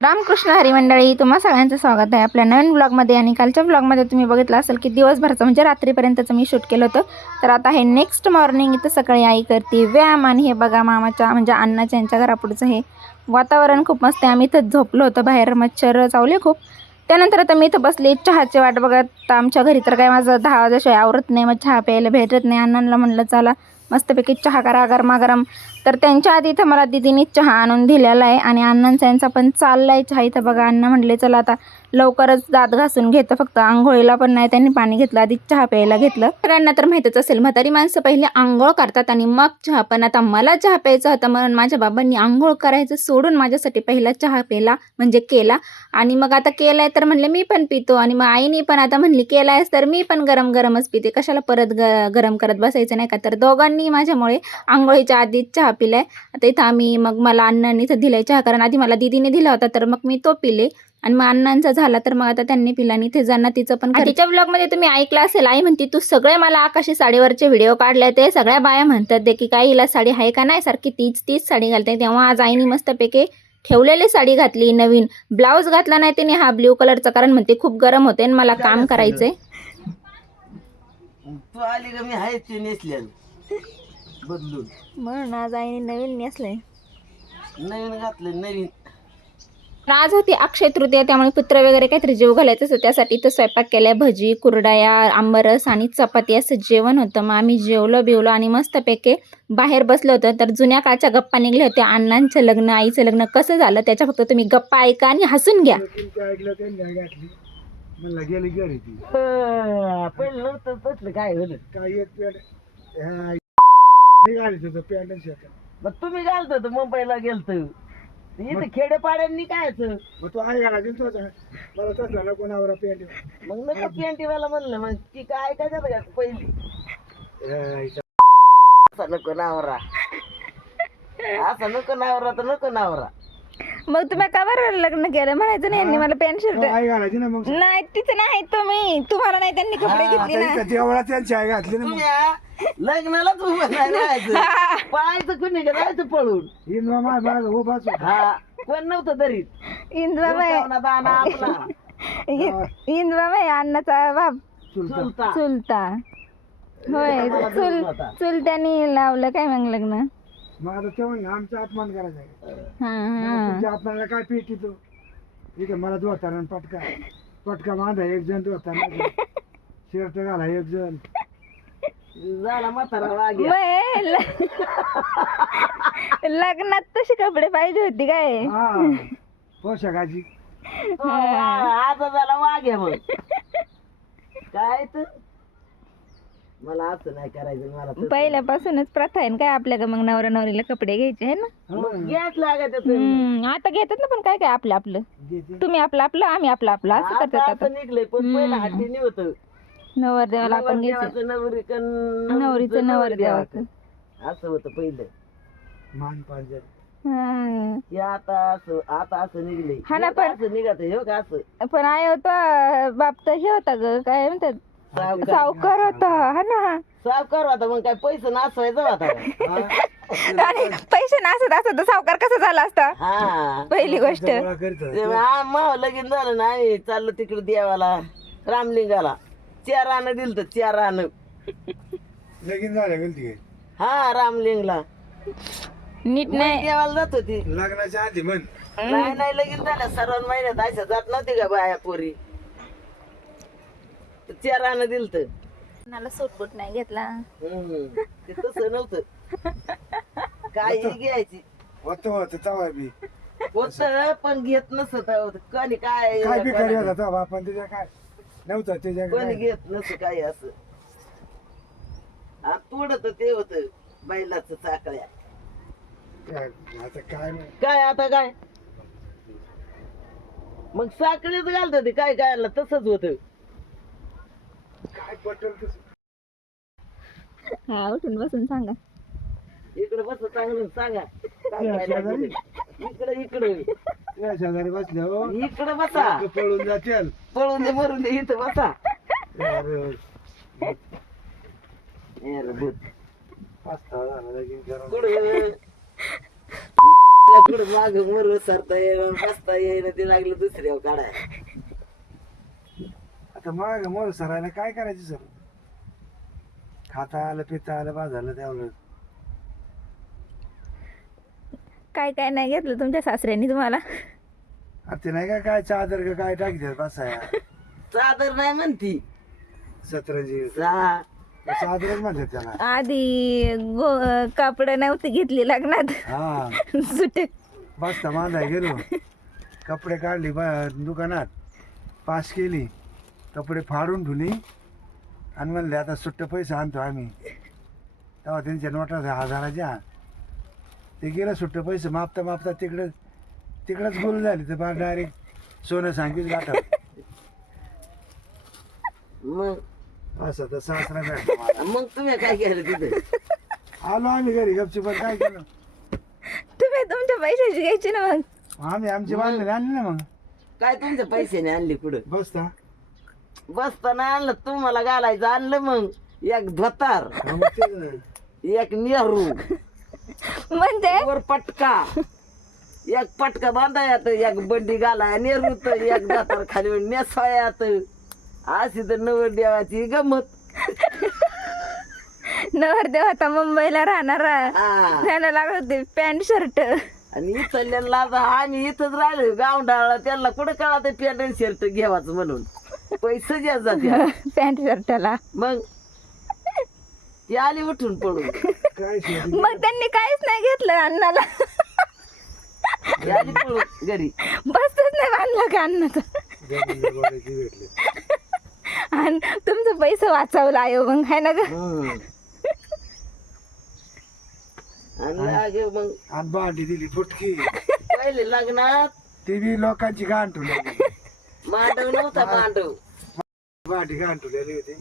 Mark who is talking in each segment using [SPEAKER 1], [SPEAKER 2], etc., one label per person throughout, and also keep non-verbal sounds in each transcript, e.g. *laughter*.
[SPEAKER 1] रामकृष्ण हरी मंडळी तुम्हा सगळ्यांचं स्वागत आहे आपल्या नवीन ब्लॉगमध्ये आणि कालच्या ब्लॉगमध्ये तुम्ही बघितलं असेल की दिवसभरचं म्हणजे रात्रीपर्यंतचं मी शूट केलं होतं. तर आता हे नेक्स्ट मॉर्निंग इथं सकाळी आई करते व्यायाम आणि हे बघा मामाच्या म्हणजे अण्णाच्या यांच्या घरापुढचं हे वातावरण खूप मस्त आहे. आम्ही इथं झोपलो होतं बाहेर मच्छर चावले खूप. त्यानंतर आता मी इथं बसली चहाची वाट बघत. आमच्या घरी तर काय माझं दहा वाजल्याशिवाय आवरत नाही मग चहा प्यायला भेटत नाही. अण्णांना म्हणलं चला मस्तपैकी चहा करा गरमागरम तर त्यांच्या आधी इथं मला दिदीने चहा आणून दिलेला आहे आणि अण्णांचा यांचा पण चालला आहे चहा. इथं बघा अण्णा म्हणले चला आता लवकरच दात घासून घेतं फक्त आंघोळीला पण नाही त्यांनी पाणी घेतलं आधी चहा प्यायला घेतलं. सगळ्यांना तर माहीतच असेल म्हातारी माणसं पहिले आंघोळ करतात आणि मग चहा पण आता मला चहा प्यायचा होता म्हणून माझ्या बाबांनी आंघोळ करायचं सोडून माझ्यासाठी पहिला चहा प्यायला म्हणजे केला. आणि मग आता केलाय तर म्हणले मी पण पितो. आणि मग आईनी पण आता म्हणली केलायस तर मी पण गरम गरमच पिते कशाला परत ग गरम करत बसायचं नाही का? तर दोघांनी माझ्यामुळे आंघोळीच्या आधीच चहा पिलाय. आता इथं आम्ही मग मला अण्णांनी इथं दिलाय चहा कारण आधी मला दिदीने दिला होता तर मग मी तो पिले. आणि मग अण्णांचा झाला तर मग आता त्यांनी पिला आणि इथे जाणं तिचं पण तिच्या ब्लॉगमध्ये तुम्ही ऐकलं असेल आई म्हणते तू सगळे मला आकाशी साडीवरचे व्हिडिओ काढले ते सगळ्या बाया म्हणतात दे की काय हिला साडी आहे का नाही सारखी तीच तीच साडी घालते. तेव्हा आज आईने मस्तपैकी ठेवलेली साडी घातली नवीन. ब्लाऊज घातला नाही तिने हा ब्ल्यू कलरचा कारण म्हणते खूप गरम होते आणि मला काम करायचंय.
[SPEAKER 2] तू आली का मी आहेच ते नेसल्यान? बदलून
[SPEAKER 1] म्हणून आज आईने नवीन नेसलंय.
[SPEAKER 2] नवीन घातलं नवीन.
[SPEAKER 1] आज होती अक्षय तृतीया त्यामुळे पुत्र वगैरे काहीतरी जेव घालायचं होतं. त्यासाठी इथं स्वयंपाक केलाय भजी कुरडाया आंबरस आणि चपाती असं जेवण होतं. मग आम्ही जेवलो बिवलो आणि मस्तपैकी बाहेर बसलो होतं. तर जुन्या काळच्या गप्पा निघल्या होत्या. अण्णांचं लग्न आईचं लग्न कसं झालं त्याच्या फक्त तुम्ही गप्पा ऐका आणि हसून घ्या.
[SPEAKER 3] म्हणलं गेली गेली ती.
[SPEAKER 2] अं, पहिलं नव्हतं तसलं काय होतं
[SPEAKER 3] काय एक ह्या निघाली तुझं पॅन्ट आणि शर्ट
[SPEAKER 2] मग तुम्ही घालत होतं मुंबईला गेलत. इथं खेडेपाड्यांनी काय
[SPEAKER 3] मग तू आहे घाला तोच मला तसला नको नावरा पॅन्ट
[SPEAKER 2] मग नको पेंटीवाला म्हणलं? मग ती काय काय झालं का पहिली? असा नको नावरा. असा नको नावरा तर नको नावरा.
[SPEAKER 1] मग तुम्ही का बरं लग्न केलं? म्हणायचं नाही यांनी मला पॅन्ट शर्ट
[SPEAKER 3] आई घालायची ना मग.
[SPEAKER 1] नाही तिचं नाही तुम्ही. तुम्हाला नाही त्यांनी कपडे घेतले ना.
[SPEAKER 3] आता इथं देवळात त्यांची आई घातली ना मग.
[SPEAKER 2] तुम्ही लग्नालाच उभं नाही राहायचं. पळायचं कुणी का जायचं पळून?
[SPEAKER 3] हिंद माय उभाच होता.
[SPEAKER 2] हा. कोण नव्हतं तरी.
[SPEAKER 1] इंदुबाबाई
[SPEAKER 2] दाना आपला.
[SPEAKER 1] इंदुबाबाई अण्णाचा बाप.
[SPEAKER 3] चुलता.
[SPEAKER 2] चुलता.
[SPEAKER 1] चुलता. होय चुल चुलत्यानी लावलं काय मग लग्न?
[SPEAKER 3] मग आता तेव्हा आमचा अपमान करायचा आहे.
[SPEAKER 1] हा
[SPEAKER 3] मग
[SPEAKER 1] हा
[SPEAKER 3] तुमच्या अपमानाला काय पेटी तो इथं मला धोताना पटका. पटका बांधा एक जण धोताना *laughs* शर्ट घाला एक जण.
[SPEAKER 2] झाला म्हातारा वागे
[SPEAKER 1] मग ल- लग्नात तसे कपडे पाहिजे होती काय?
[SPEAKER 3] हा पोशाखाची.
[SPEAKER 2] आज झाला वागे मग. काय तर मला असं नाही करायचं मला तसं.
[SPEAKER 1] पहिल्यापासूनच प्रथा आहे ना काय आपल्या का मग नवरा नवरीला कपडे घ्यायचे आहे ना?
[SPEAKER 2] मग घ्यायच लागत
[SPEAKER 1] हम्म, आता घेतात ना पण काय काय आपलं आपलं? तुम्ही आपलं आपलं आम्ही आपलं आपलं असं करतात आता.
[SPEAKER 2] निघलंय पण पहिलं हातीने होतं
[SPEAKER 1] नवरदेवाला आपण घ्यायचं.
[SPEAKER 2] नवरदेवाचं नवरीकन
[SPEAKER 1] नवरीचं नवरदेवाचं.
[SPEAKER 2] असं होतं पहिलं.
[SPEAKER 3] मान पांजर.
[SPEAKER 1] हा.
[SPEAKER 2] आता असं आता असं निघलंय.
[SPEAKER 1] हा ना, पण-
[SPEAKER 2] असं निघत हे का असं?
[SPEAKER 1] पण आय होता बाप तर हे होता ग काय म्हणतात?
[SPEAKER 2] सावकार.
[SPEAKER 1] सावकार होता हा ना.
[SPEAKER 2] सावकार होता मग काय पैसे नाचवायचं होता का? *laughs*
[SPEAKER 1] आणि पैसे नसत असत तर सावकार कसा झाला असता?
[SPEAKER 2] हा.
[SPEAKER 1] पहिली गोष्ट.
[SPEAKER 2] माव लगीन झालं ना आम्ही चाललो तिकडे देवाला रामलिंगाला. चार दिलं तर चार रानं.
[SPEAKER 3] लगीन झालं
[SPEAKER 2] हा रामलिंगला.
[SPEAKER 1] नीट नाही.
[SPEAKER 2] देवाला जात होती.
[SPEAKER 3] लग्नाच्या आधी म्हण.
[SPEAKER 2] नाही नाही लगीन झाल्या. सर्व महिन्यात अशा जात नव्हती का बाया पोरी? तर चार दिलं तर
[SPEAKER 1] सूटबूट नाही घेतला.
[SPEAKER 2] हम्म. ते तसं नव्हतं. काही घ्यायची.
[SPEAKER 3] होतं होतं तवा बी.
[SPEAKER 2] होत पण घेत नसत कोणी काय
[SPEAKER 3] काय बी करी होता तवा? आपण त्याच्या काय? नव्हतं त्याच्या
[SPEAKER 2] कोणी
[SPEAKER 3] काय
[SPEAKER 2] घेत नस काय असं. तोडत ते होत बैलाच चाकळ्या.
[SPEAKER 3] काय, आता काय नाही.
[SPEAKER 2] काय आता काय? मग साखळीच घालत होती काय काय आलं तसंच होत.
[SPEAKER 3] काय पटल तसं?
[SPEAKER 1] हा उठून बसून सांगा.
[SPEAKER 2] इकडे बस चांगलं सांगा. काय काय लागलं ते. इकडे इकडे.
[SPEAKER 3] या शेजारी बसले हो.
[SPEAKER 2] इकडे बसा.
[SPEAKER 3] लोकं पळून जातील.
[SPEAKER 2] पळून दे मरून दे इथं बसा.
[SPEAKER 3] अरे,
[SPEAKER 2] ए रे भूत.
[SPEAKER 3] पाच सहा झालं लगीन करून.
[SPEAKER 2] कुठं माग मर सरता येईना बसता येईना ते लागलं दुसऱ्यावर काढायला.
[SPEAKER 3] आता मग मोर सरायला काय करायचं सर? खाता आलं पिता आलं बा झालं त्यावर
[SPEAKER 1] काय काय नाही घेतलं तुमच्या सासऱ्यांनी तुम्हाला?
[SPEAKER 3] आता ते नाही का काय चादर का काय टाकी बसाया
[SPEAKER 2] चादर नाही म्हणती.
[SPEAKER 3] सतरंजी.
[SPEAKER 2] सा-
[SPEAKER 3] चादरच म्हणतात त्याला.
[SPEAKER 1] आधी गो कापड नव्हती घेतली लग्नात.
[SPEAKER 3] हा.
[SPEAKER 1] सुटे.
[SPEAKER 3] बसता बांधाय गेलो. कपडे काढली बा दुकानात. पास केली. कपडे फाडून ठेवली. आणि म्हणले आता सुट्ट पैसे आणतो आम्ही. तेव्हा त्यांच्या नोटा हजाराच्या ते गेलं सुट्ट पैसे मापता मापता तिकडं तिकडंच गोल झाली. तर बा डायरेक्ट सोनं सांगितलं गाठा.
[SPEAKER 2] मग?
[SPEAKER 3] असं तर सासरा भेटला मला.
[SPEAKER 2] मग तुम्ही काय केलं तिथे?
[SPEAKER 3] आलो आम्ही घरी गपची पण काय केलं?
[SPEAKER 1] तुम्ही तुमच्या पैशाची घ्यायची ना मग.
[SPEAKER 3] आम्ही आमची बांधले आणली ना मग.
[SPEAKER 2] काय तुमच्या पैशाने आणली कुठं?
[SPEAKER 3] बसता.
[SPEAKER 2] बसताना आणलं तुम्हाला घालायचं आणलं मग. एक धोतार.
[SPEAKER 3] हा मग तेच ना.
[SPEAKER 2] एक नेहरू.
[SPEAKER 1] म्हणजे?
[SPEAKER 2] वर पटका. एक पटका बांधायात एक बंडी घालाय नेहरू तर एक धोतार खाली नेसवायात अशी तर नवर देवाची गमत.
[SPEAKER 1] नवरदेव आता मुंबईला राहणारा
[SPEAKER 2] हा.
[SPEAKER 1] त्याला लागत होते पॅन्ट शर्ट.
[SPEAKER 2] आणि आता आम्ही इथंच राहिलो. गावडाळा त्यांना कुठं ते पॅन्ट शर्ट घ्यावाच म्हणून? पैसे जाते *laughs*
[SPEAKER 1] पॅन्ट शर्टला.
[SPEAKER 2] मग? ती आली उठून पडून
[SPEAKER 3] काय
[SPEAKER 1] मग त्यांनी काहीच नाही घेतलं
[SPEAKER 2] आली पळून घरी.
[SPEAKER 1] बसच नाही बांधला का अण्णाचा
[SPEAKER 3] जमिनीला गोड्याची भेटले.
[SPEAKER 1] आणि तुमचं पैसे वाचवलं आहे मग आहे ना ग?
[SPEAKER 2] हम्म. आणि लागे मग
[SPEAKER 3] आणि भांडी दिली फुटकी.
[SPEAKER 2] पहिले लग्नात.
[SPEAKER 3] ती बी लोकांची ठुलेली.
[SPEAKER 2] मांडव नव्हता मांडव.
[SPEAKER 3] भांडी गाण ठुलेली होती.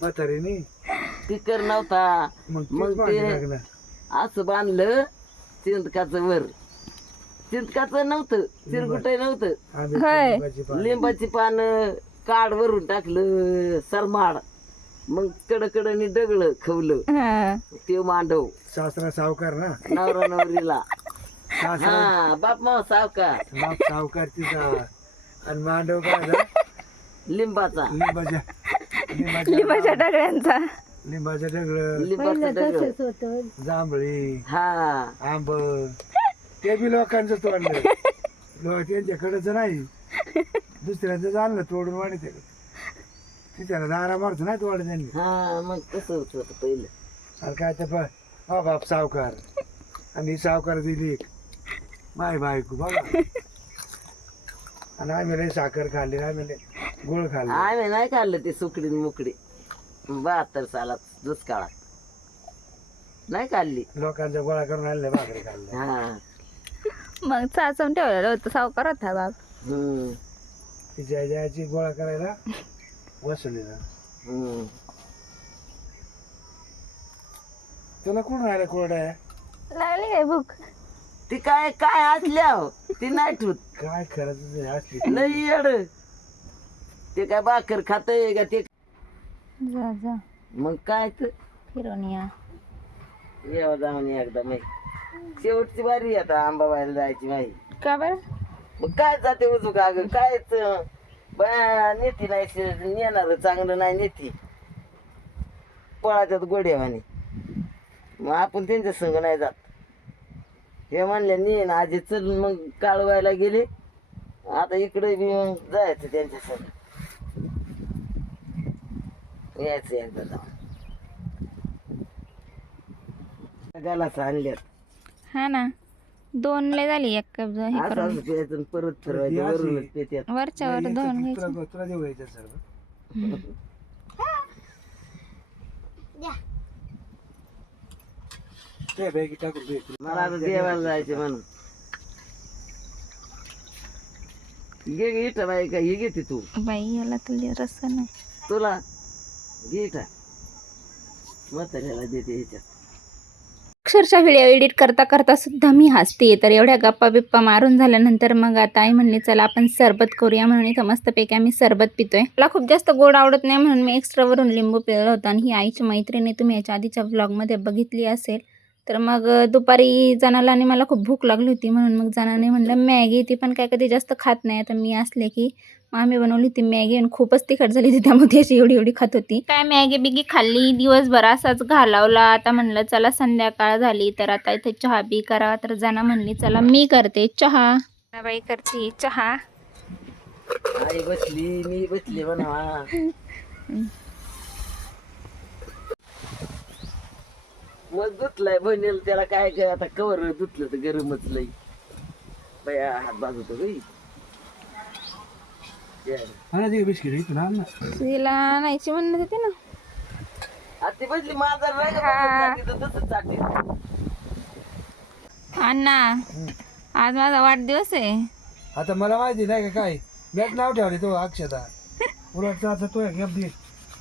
[SPEAKER 3] म्हातारीनी.
[SPEAKER 2] स्पीकर नव्हता.
[SPEAKER 3] मग
[SPEAKER 2] ते-
[SPEAKER 3] लागलं.
[SPEAKER 2] असं बांधलं चिंतकाचं वर. चिंतकाचं नव्हतं चिरकुट नव्हतं.
[SPEAKER 1] होय.
[SPEAKER 3] लिंबाची पानं.
[SPEAKER 2] काढ वरून टाकलं सरमाड. मग कडकडनी डगळं खवलं.
[SPEAKER 1] हा.
[SPEAKER 2] ते मांडव.
[SPEAKER 3] सासरा सावकार ना?
[SPEAKER 2] नवरा नवरीला. हा बाप माव सावकार.
[SPEAKER 3] बाप सावकार तिचा. आणि मांडव काय?
[SPEAKER 2] लिंबाचा.
[SPEAKER 3] लिंबाच्या लिंबाच्या
[SPEAKER 1] लिंबाच्या डगळ्यांचा.
[SPEAKER 3] दगड
[SPEAKER 2] लिंबाचं डगळं.
[SPEAKER 3] जांभळी
[SPEAKER 2] हा.
[SPEAKER 3] आंब. ते बी लोकांचं तोडलं लोक त्यांच्याकडच नाही. दुसऱ्याचं जाणलं तोडून वाढी ते त्याला दारा मारतो नाही तोड त्यांनी.
[SPEAKER 2] हा मग तसंच होतं पहिलं.
[SPEAKER 3] आणि काय तर प- हा बाप सावकार. आणि ही सावकार दिली माय बायको बघा. आणि आम्ही लय साखर खाल्ली आम्ही लय गुळ खाल्ली.
[SPEAKER 2] आम्ही नाही खाल्लं ते सुकडी मुकडी. बहात्तर सालात दुष्काळात. नाही खाल्ली
[SPEAKER 3] लोकांचा गोळा करून आणले भाकरी खाल्ले
[SPEAKER 2] हा.
[SPEAKER 1] मग साचवून ठेवलेलं होतं सावकार होता बाप.
[SPEAKER 2] हम्म.
[SPEAKER 3] तिच्या जायची गोळा करायला वसुलीला
[SPEAKER 2] हम्म.
[SPEAKER 3] तुला कुठून आलं कोरड्या
[SPEAKER 1] लागली काय भूक?
[SPEAKER 2] ती काय काय असल्या हो? ती नाही ठेवत.
[SPEAKER 3] काय खरंच असली.
[SPEAKER 2] लई येड. ते काय भाकर खातय का ते
[SPEAKER 1] जा जा.
[SPEAKER 2] मग काय तर?
[SPEAKER 1] फिरून या.
[SPEAKER 2] येवा जाऊन एकदा माही शेवटची बारी आता आंबाबाईला जायची माही
[SPEAKER 1] का बरं?
[SPEAKER 2] मग काय जाते उजू का ग कायच? बाया नेती नाही शे- नेणार चांगलं नाही नेती. पळाच्यात गोड्यावानी मग आपण त्यांच्या संग नाही जात. हे म्हणले नेन आजी चल मग काळवायला गेले. आता इकडे बी मग जायचं त्यांच्या संग. यायचं एकदा जाऊन आणल्यात.
[SPEAKER 1] हा ना. दोन लय झाली एक कप जो हे
[SPEAKER 2] असं
[SPEAKER 1] करून.
[SPEAKER 2] असं प्यायचं आणि परत फिरवायचं वरूनच पेत्यात.
[SPEAKER 1] वरच्या वर दोन घ्यायचे.
[SPEAKER 3] तुला तुला देऊ यायचं सर्व. ते बॅगी टाकून दे.
[SPEAKER 2] मला आता देवाला जायचे म्हणून. घे घे इटा बाई का हे घेते तू
[SPEAKER 1] बाई याला तर रस नाही.
[SPEAKER 2] तुला? घे म्हाताऱ्याला देते ह्याच्यात
[SPEAKER 1] अक्षरशः व्हिडिओ एडिट करता करता सुद्धा मी हसते. तर एवढ्या गप्पा बिप्पा मारून झाल्यानंतर मग आता आई म्हणली चला आपण सरबत करूया. म्हणून इथं मस्तपैकी आम्ही सरबत पितोय. मला खूप जास्त गोड आवडत नाही म्हणून मी एक्स्ट्रा वरून लिंबू पिळलं होतं. आणि ही आईची मैत्रिणी तुम्ही याच्या आधीच्या ब्लॉगमध्ये बघितली असेल. तर मग दुपारी जणाला आणि मला खूप भूक लागली होती म्हणून मग जणाने म्हणलं मॅगी ती पण काय कधी जास्त खात नाही. आता मी असले की मग आम्ही बनवली होती मॅगी आणि खूपच तिखट झाली होती त्यामुळे ती अशी एवढी एवढी खात होती. काय मॅगी बिगी खाल्ली दिवसभर असाच घालवला. आता म्हणलं चला संध्याकाळ झाली तर आता इथे चहा बी करा. तर जना म्हणली चला मी करते चहा. बाई करते चहा.
[SPEAKER 2] आई बसली मी बसली बनवा. मग धुतलाय बनेल त्याला काय काय आता कवर धुतलं तर गरमच लई. बया हात बाजूतो गई
[SPEAKER 3] आणा ते बिस्किट इथून आण ना.
[SPEAKER 1] तिला आणायची म्हणत होती ना.
[SPEAKER 2] आता बसली माझा तसंच.
[SPEAKER 1] अण्णा आज माझा वाढदिवस आहे.
[SPEAKER 3] आता मला माहिती नाही का काय? बॅट नाव ठेवले तो अक्षता. उलट आता तो गिफ्ट दे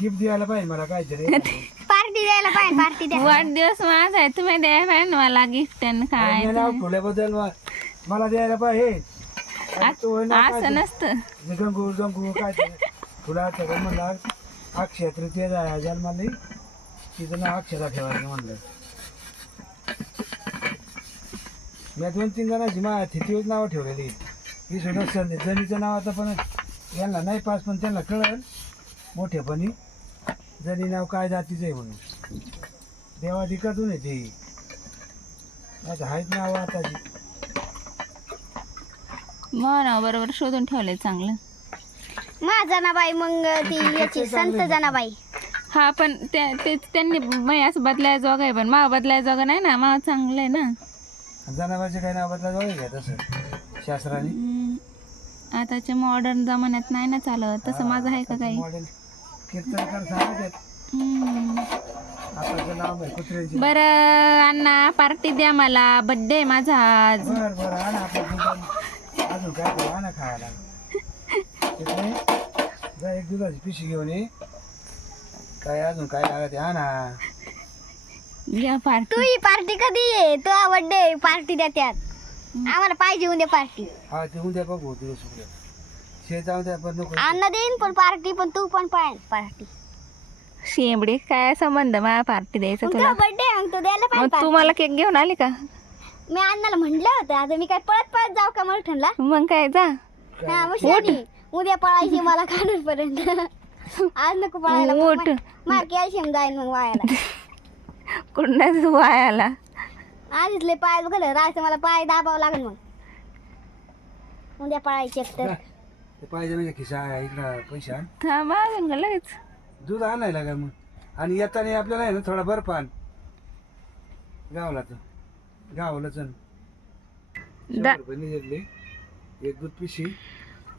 [SPEAKER 3] गिफ्ट द्यायला पाहिजे मला काहीतरी.
[SPEAKER 4] पार्टी द्यायला पाहिजे पार्टी द्या.
[SPEAKER 1] वाढदिवस माझा आहे. तुम्ही द्यायला पाहिजे ना मला गिफ्ट काय
[SPEAKER 3] मी नाव ठेवल्याबद्दल म- मला द्यायला पाहिजे. आणि काय
[SPEAKER 1] असं नसतं.
[SPEAKER 3] ते गंगू गंगू काय ते? तुला सगळं म्हणलं अक्षय तृतीय जन्माली. तिचं नाव अक्षरा ठेवायचं म्हणलं. मी दोन तीन जणांची मा तिथेच नावं ठेवलेली. ही सुद्धा संधी जणीचं नाव आता पण यांना नाही पास पण त्यांना कळलं. मोठेपणी. जणी नाव काय जातीचं आहे म्हणून. देवाधिकातून आहे ती. नाही तर आहेत नाव आता
[SPEAKER 1] मग ना बरोबर. शोधून ठेवलंय चांगलं.
[SPEAKER 4] मा जनाबाई मग ती याची संत जनाबाई.
[SPEAKER 1] हा पण त्या ते त्यांनी मै असं बदलाय जोग आहे पण मा बदलाय जोग नाही ना. मा चांगलं आहे ना.
[SPEAKER 3] जनावरचे काही नाव बदला जाऊ घ्या तसं? शास्त्राने?
[SPEAKER 1] हम्म. आताच्या मॉडर्न जमान्यात नाही ना चालत. तसं माझं आहे का काही?
[SPEAKER 3] मॉडेल कीर्तनकार सांगतात
[SPEAKER 1] हम्म.
[SPEAKER 3] आताचं नाव आहे कुत्र्याची.
[SPEAKER 1] बरं अण्णा पार्टी द्या मला. बड्डे माझा आज.
[SPEAKER 3] बर बर आणा आपलं दुकान अजून काय करू? आणा खायला. जा एक दुधाची पिशी घेऊन ये. काय अजून काय लागत आणा.
[SPEAKER 1] या पार्टी.
[SPEAKER 4] तू ही पार्टी कधी आहे तू बर्थडे पार्टी द्या त्यात आम्हाला पाहिजे उद्या पार्टी.
[SPEAKER 3] हा ते उद्या बघू दिवस उद्या. शेत जाऊ द्या पण नको.
[SPEAKER 4] अण्णा देईन पण पार्टी पण तू पण पाहिजे पार्टी.
[SPEAKER 1] शेंबडी काय संबंध? मला पार्टी द्यायचा तुला.
[SPEAKER 4] बर्थडे मग तू पाहिजे
[SPEAKER 1] मला केक घेऊन आली का.
[SPEAKER 4] मी अण्णाला म्हणलं होतं आता मी काय पळत पळत जाऊ का मठणला
[SPEAKER 1] मग काय जा.
[SPEAKER 4] हा मग उद्या पळायची मला काढून पर्यंत आज नको पळायला
[SPEAKER 1] उठ.
[SPEAKER 4] मार कॅल्शियम जाईन मग वायाला.
[SPEAKER 1] कुठं वायाला.
[SPEAKER 4] आधीच लय पाय बघ राहायचं मला पाय दाबावं लागेल मग. उद्या पळायची एक तर.
[SPEAKER 3] ते पाहिजे म्हणजे खिसा इकडं पैसे आण.
[SPEAKER 1] थांबा अजून का लगेच?
[SPEAKER 3] दूध आणायला का मग? आणि येताना आपल्याला आहे ना थोडा बर्फ आण. गावला तर. गावलाच आण
[SPEAKER 1] दा
[SPEAKER 3] निघाले. एक दूध पिशी.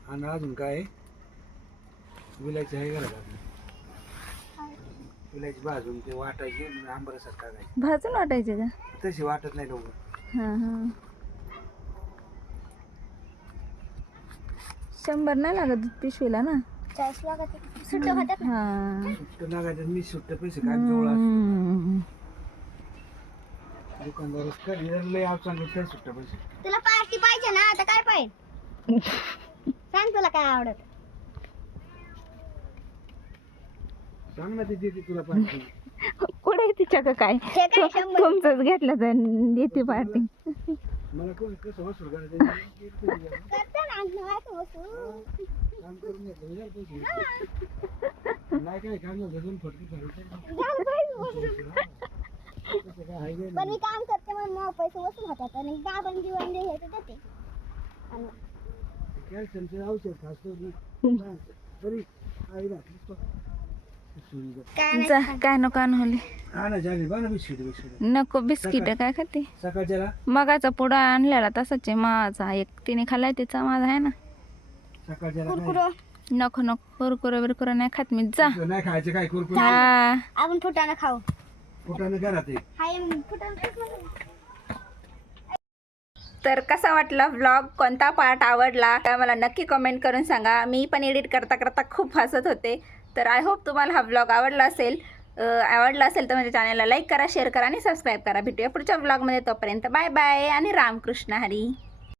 [SPEAKER 3] आणि अजून काय? विलायची आहे घरात आपली. विलायची भाजून ते वाटायची आणि आंबरसात टाकायची.
[SPEAKER 1] भाजून वाटायचे का?
[SPEAKER 3] तशी वाटत नाही लवकर.
[SPEAKER 1] हां हां. शंभर नाही लागत दूध पिशवीला ना?
[SPEAKER 4] चाळीस लागत सुट्ट्या होत्यात ना
[SPEAKER 1] हां.
[SPEAKER 3] सुट्ट लागायचं मी सुट्ट पैसे काय जवळ असतं.
[SPEAKER 1] हम्म.
[SPEAKER 3] दुकानदारच कधी जर लय आवचान तर सुट्ट पैसे.
[SPEAKER 4] तुला पार्टी पाहिजे ना आता काय पाहिजे? सांग तुला काय आवडत.
[SPEAKER 3] सांग ना ते देते तुला पाहिजे
[SPEAKER 1] कुठे आहे तिच्या का काय?
[SPEAKER 4] हे काय शंभर?
[SPEAKER 1] तुमचंच घेतलं तर देते पार्टी.
[SPEAKER 3] मला कोण कसं वसूल करायचं? *laughs*
[SPEAKER 4] करते ना अंग नव्हतं बसून.
[SPEAKER 3] काम करून घेतलं पैसे. नाही काय काम दोन फटके
[SPEAKER 4] झालं पाहिजे. पण मी काम करते म्हणून मग पैसे वसूल होतात. आणि गाभण जीवन जे हे ते देते. आणि
[SPEAKER 3] कॅल्शियमचं औषध खास तरी आई
[SPEAKER 1] जा काय नको आणले
[SPEAKER 3] हा
[SPEAKER 1] नको बिस्किट काय खाते? मगाचा पुडा आणलेला तसाच आहे माझा एक तिने खाल्लाय तिचा माझा आहे ना. नको नको. कुरकुरा बिरकुरा नाही खात मी. जा.
[SPEAKER 3] नाही खायचं काय कुरकुर?
[SPEAKER 1] हा.
[SPEAKER 4] आपण फुटाणं खाऊ.
[SPEAKER 3] घरात आहे.
[SPEAKER 1] तर कसा वाटला व्लॉग कोणता पार्ट आवडला? काय मला नक्की कमेंट करून सांगा. मी पण एडिट करता करता खूप हसत होते. तर आय होप तुम्हाला हा व्लॉग आवडला असेल. आवडला असेल तर माझ्या चॅनलला लाईक करा शेअर करा आणि सबस्क्राईब करा. भेटूया पुढच्या व्लॉगमध्ये तोपर्यंत बाय बाय आणि रामकृष्ण हरी.